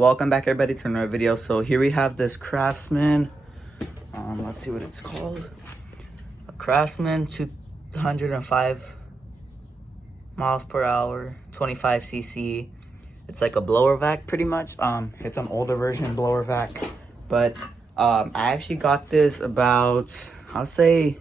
Welcome back everybody to another video. So here we have this Craftsman, let's see what it's called, a Craftsman 205 miles per hour, 25 cc. It's like a blower vac pretty much. It's an older version blower vac, but I actually got this about, I'll say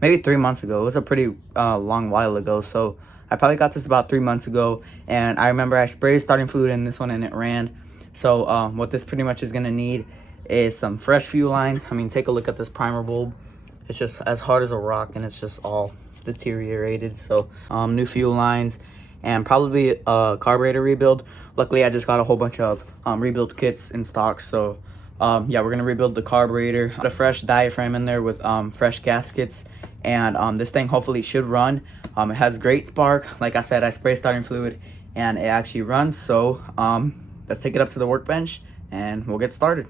maybe 3 months ago. It was a pretty long while ago, so I probably got this about 3 months ago, and I remember I sprayed starting fluid in this one and it ran. So what this pretty much is gonna need is some fresh fuel lines. I mean, take a look at this primer bulb. It's just as hard as a rock and it's just all deteriorated. So new fuel lines and probably a carburetor rebuild. Luckily, I just got a whole bunch of rebuild kits in stock. So yeah, we're gonna rebuild the carburetor. Got a fresh diaphragm in there with fresh gaskets, and this thing hopefully should run. It has great spark. Like I said, I spray starting fluid and it actually runs. So let's take it up to the workbench and we'll get started.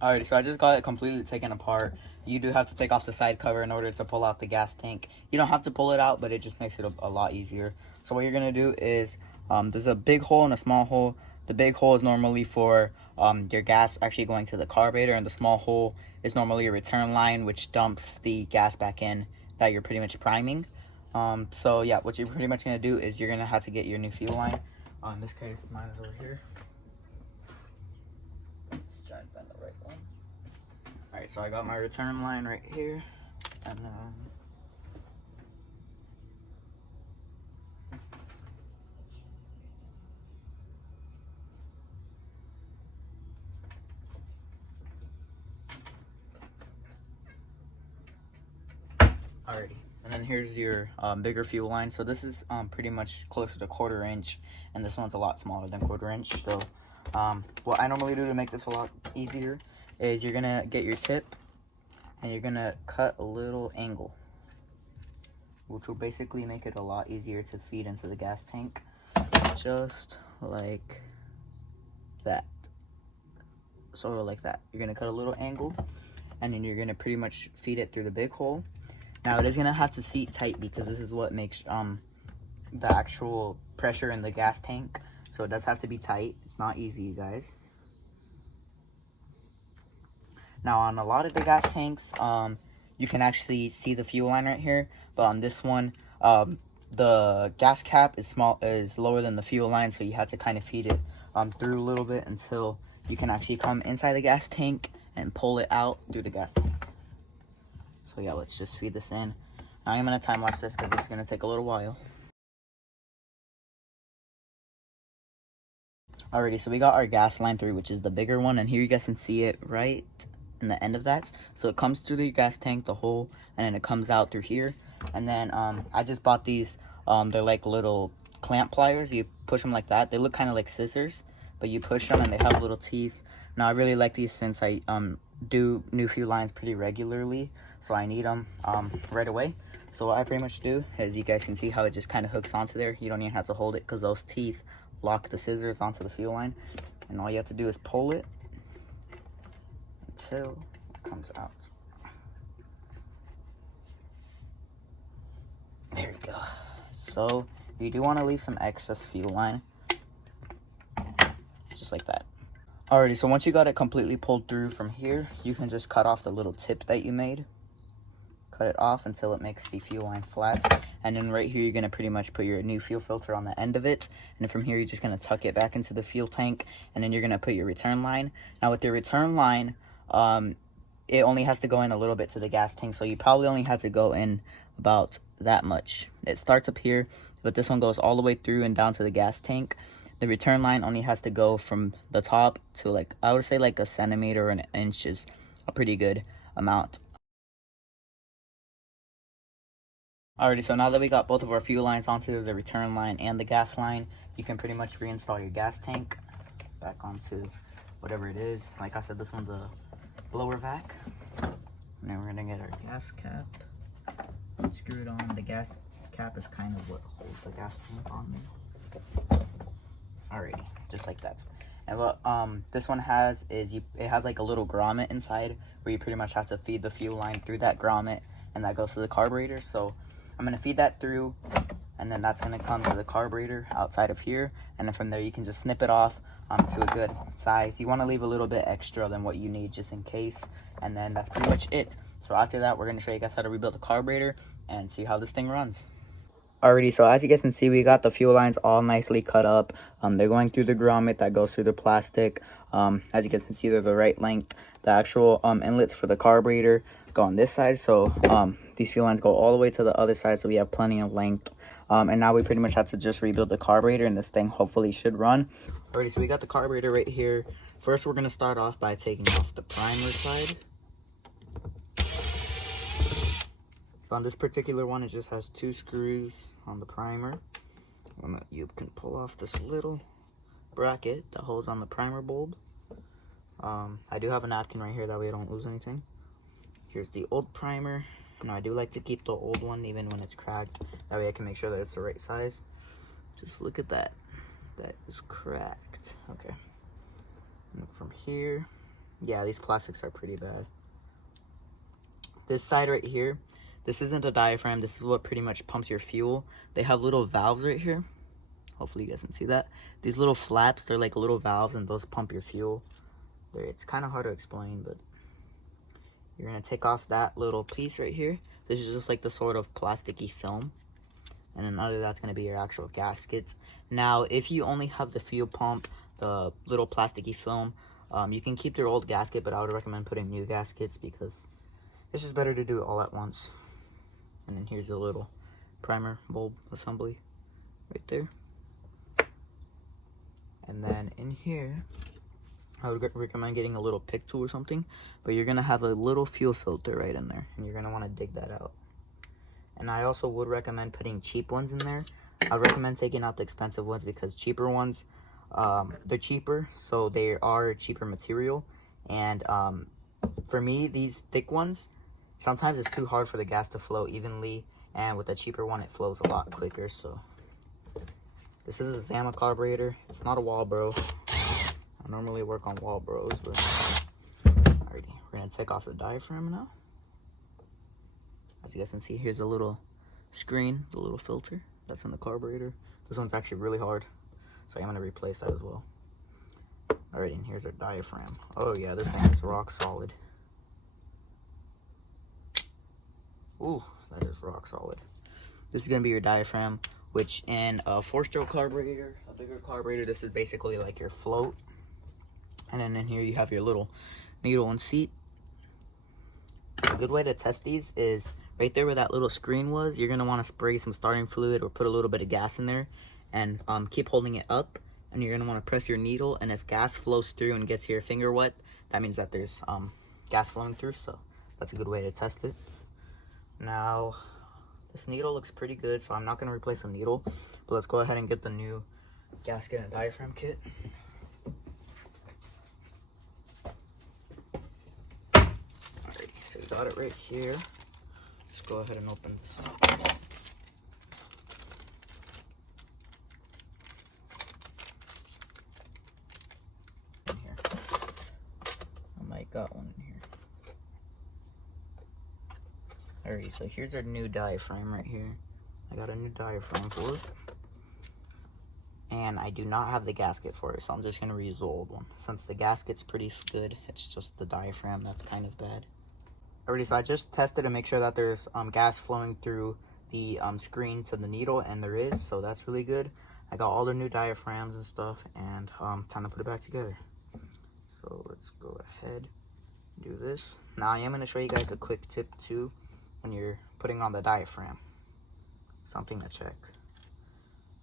Alrighty, so I just got it completely taken apart. You do have to take off the side cover in order to pull out the gas tank. You don't have to pull it out, but it just makes it a lot easier. So what you're gonna do is, there's a big hole and a small hole. The big hole is normally for your gas actually going to the carburetor, and the small hole is normally a return line, which dumps the gas back in that you're pretty much priming. So yeah, what you're pretty much gonna do is you're gonna have to get your new fuel line. In this case, mine is over here. Let's try and find the right one. Alright, so I got my return line right here, and alrighty, and then here's your bigger fuel line. So this is pretty much closer to 1/4 inch, and this one's a lot smaller than 1/4 inch. So what I normally do to make this a lot easier is you're gonna get your tip and you're gonna cut a little angle, which will basically make it a lot easier to feed into the gas tank, just like that, sort of like that. You're gonna cut a little angle and then you're gonna pretty much feed it through the big hole. Now it is gonna have to seat tight because this is what makes the actual pressure in the gas tank, so it does have to be tight. It's not easy, you guys. Now on a lot of the gas tanks, you can actually see the fuel line right here, but on this one, the gas cap is lower than the fuel line, so you have to kind of feed it through a little bit until you can actually come inside the gas tank and pull it out through the gas tank. So yeah, let's just feed this in. Now I'm gonna time lapse this because it's gonna take a little while. Alrighty, so we got our gas line through, which is the bigger one, and here you guys can see it right in the end of that. So it comes through the gas tank, the hole, and then it comes out through here. And then I just bought these. They're like little clamp pliers. You push them like that. They look kind of like scissors, but you push them and they have little teeth. Now I really like these since I do new fuel lines pretty regularly, so I need them right away. So what I pretty much do is, you guys can see how it just kind of hooks onto there. You don't even have to hold it because those teeth lock the scissors onto the fuel line, and all you have to do is pull it until it comes out. There we go. So you do want to leave some excess fuel line, just like that. Alrighty, so once you got it completely pulled through from here, you can just cut off the little tip that you made. Cut it off until it makes the fuel line flat, and then right here you're going to pretty much put your new fuel filter on the end of it, and then from here you're just going to tuck it back into the fuel tank, and then you're going to put your return line. Now with your return line, it only has to go in a little bit to the gas tank, so you probably only have to go in about that much. It starts up here, but this one goes all the way through and down to the gas tank. The return line only has to go from the top to, like, I would say like a centimeter or an inch is a pretty good amount. Alrighty, so now that we got both of our fuel lines onto the return line and the gas line, you can pretty much reinstall your gas tank back onto whatever it is. Like I said, this one's a blower vac. And then we're gonna get our gas cap, screw it on. The gas cap is kind of what holds the gas tank on there. Alrighty, just like that. And what this one has is it has like a little grommet inside where you pretty much have to feed the fuel line through that grommet, and that goes to the carburetor. So I'm gonna feed that through, and then that's gonna come to the carburetor outside of here, and then from there you can just snip it off to a good size. You want to leave a little bit extra than what you need just in case, and then that's pretty much it. So after that, we're gonna show you guys how to rebuild the carburetor and see how this thing runs. Alrighty, so as you guys can see, we got the fuel lines all nicely cut up. They're going through the grommet that goes through the plastic. As you guys can see, they're the right length. The actual inlets for the carburetor go on this side, so these fuel lines go all the way to the other side, so we have plenty of length. And now we pretty much have to just rebuild the carburetor, and this thing hopefully should run. Alrighty, so we got the carburetor right here. First, we're gonna start off by taking off the primer side. On this particular one, it just has 2 screws on the primer. You can pull off this little bracket that holds on the primer bulb. I do have a napkin right here, that way I don't lose anything. Here's the old primer. Now, I do like to keep the old one even when it's cracked. That way I can make sure that it's the right size. Just look at that. That is cracked. Okay. And from here, yeah, these plastics are pretty bad. This side right here, this isn't a diaphragm. This is what pretty much pumps your fuel. They have little valves right here. Hopefully you guys can see that. These little flaps, they're like little valves, and those pump your fuel. It's kind of hard to explain, but you're going to take off that little piece right here. This is just like the sort of plasticky film. And then under that's going to be your actual gaskets. Now, if you only have the fuel pump, the little plasticky film, you can keep your old gasket, but I would recommend putting new gaskets because it's just better to do it all at once. And then here's the little primer bulb assembly right there. And then in here, I would recommend getting a little pick tool or something, but you're gonna have a little fuel filter right in there, and you're gonna want to dig that out. And I also would recommend putting cheap ones in there. I'd recommend taking out the expensive ones because cheaper ones, they're cheaper, so they are cheaper material. And for me, these thick ones, sometimes it's too hard for the gas to flow evenly, and with a cheaper one, it flows a lot quicker. So this is a Zama carburetor. It's not a Walbro. I normally work on Walbros, but alrighty, we're gonna take off the diaphragm now. As you guys can see, here's a little screen, the little filter that's in the carburetor. This one's actually really hard, so I'm gonna replace that as well. Alrighty, and here's our diaphragm. Oh yeah, this thing is rock solid. Ooh, that is rock solid. This is gonna be your diaphragm, which in a 4-stroke carburetor, a bigger carburetor, this is basically like your float. And then in here you have your little needle and seat. A good way to test these is right there where that little screen was. You're gonna want to spray some starting fluid or put a little bit of gas in there, and keep holding it up. And you're gonna want to press your needle, and if gas flows through and gets your finger wet, that means that there's gas flowing through. So that's a good way to test it. Now, this needle looks pretty good, so I'm not gonna replace the needle, but let's go ahead and get the new gasket and diaphragm kit. So we got it right here. Let's go ahead and open this up. In here. I might got one in here. Alright, so here's our new diaphragm right here. I got a new diaphragm for it. And I do not have the gasket for it, so I'm just going to reuse the old one. Since the gasket's pretty good, it's just the diaphragm that's kind of bad. Alrighty, so I just tested to make sure that there's gas flowing through the screen to the needle, and there is, so that's really good. I got all the new diaphragms and stuff, and time to put it back together. So let's go ahead and do this. Now I am going to show you guys a quick tip too when you're putting on the diaphragm. Something to check.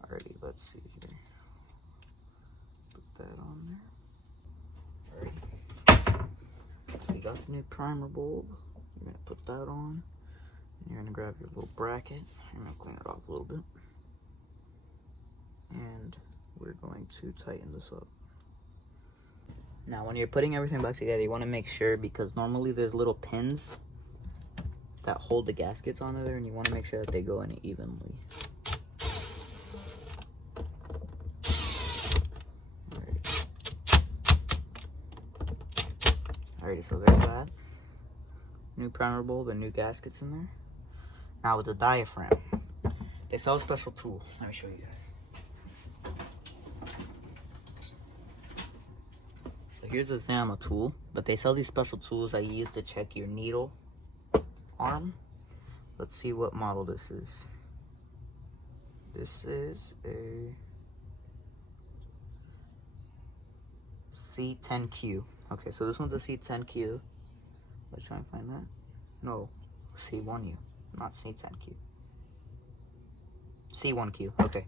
Alrighty, let's see here. Put that on there. Alrighty. So we got the new primer bulb. You're going to put that on. And you're going to grab your little bracket. I'm going to clean it off a little bit. And we're going to tighten this up. Now, when you're putting everything back together, you want to make sure, because normally there's little pins that hold the gaskets on there, and you want to make sure that they go in evenly. Alrighty, so there's that. New primer bulb and new gaskets in there. Now with the diaphragm, they sell a special tool. Let me show you guys. So here's a Zama tool, but they sell these special tools that you use to check your needle arm. Let's see what model this is. This is a C10Q. Okay, so this one's a C10Q. Let's try and find that. No, C1U, not C10Q. C1Q, okay.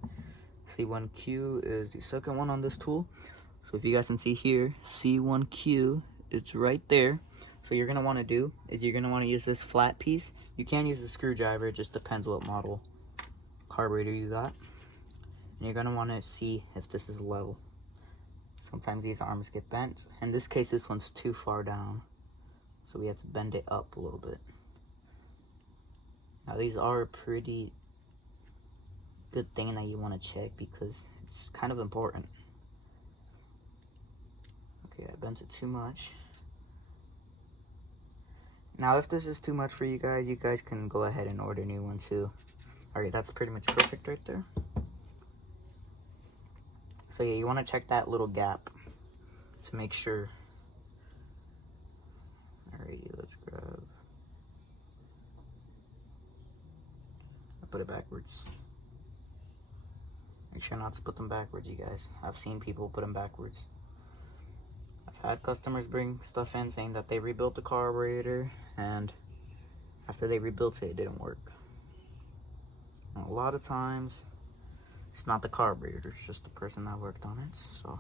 C1Q is the second one on this tool. So if you guys can see here, C1Q, it's right there. So you're gonna wanna do is you're gonna wanna use this flat piece. You can use a screwdriver, it just depends what model carburetor you got. And you're gonna wanna see if this is level. Sometimes these arms get bent. In this case, this one's too far down. So we have to bend it up a little bit. Now these are a pretty good thing that you wanna check because it's kind of important. Okay, I bent it too much. Now if this is too much for you guys can go ahead and order a new one too. Alright, that's pretty much perfect right there. So yeah, you want to check that little gap to make sure. Alrighty, let's grab. I'll put it backwards. Make sure not to put them backwards, you guys. I've seen people put them backwards. I've had customers bring stuff in saying that they rebuilt the carburetor, and after they rebuilt it, it didn't work. And a lot of times, it's not the carburetor, it's just the person that worked on it, so.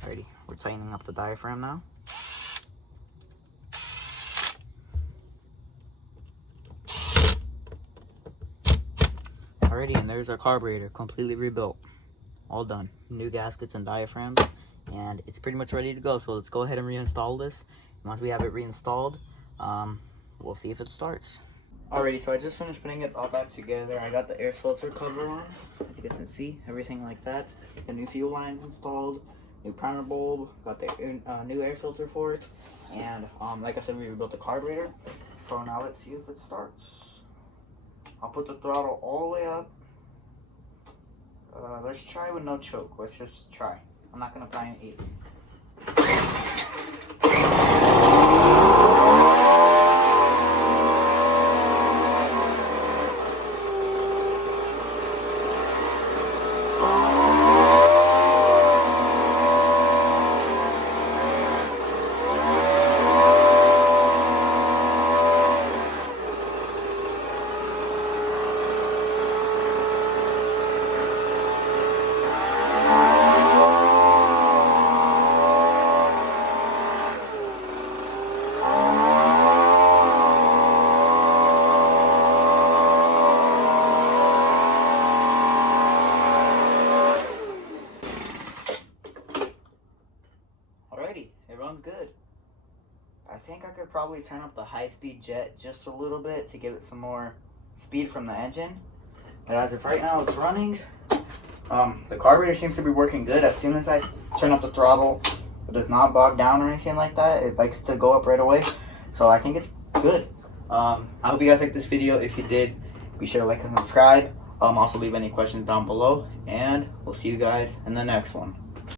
Alrighty, we're tightening up the diaphragm now. Alrighty, and there's our carburetor, completely rebuilt. All done. New gaskets and diaphragms, and it's pretty much ready to go. So let's go ahead and reinstall this. Once we have it reinstalled, we'll see if it starts. Alrighty, so I just finished putting it all back together. I got the air filter cover on, as you guys can see, everything like that. The new fuel lines installed, new primer bulb, got the new air filter for it, and like I said, we rebuilt the carburetor. So now let's see if it starts. I'll put the throttle all the way up. Let's try with no choke. Let's just try. I'm not gonna try and eat. It runs good. I think I could probably turn up the high-speed jet just a little bit to give it some more speed from the engine. But as of right now, it's running. The carburetor seems to be working good. As soon as I turn up the throttle, it does not bog down or anything like that. It likes to go up right away. So I think it's good. I hope you guys liked this video. If you did, be sure to like and subscribe. Also leave any questions down below. And we'll see you guys in the next one.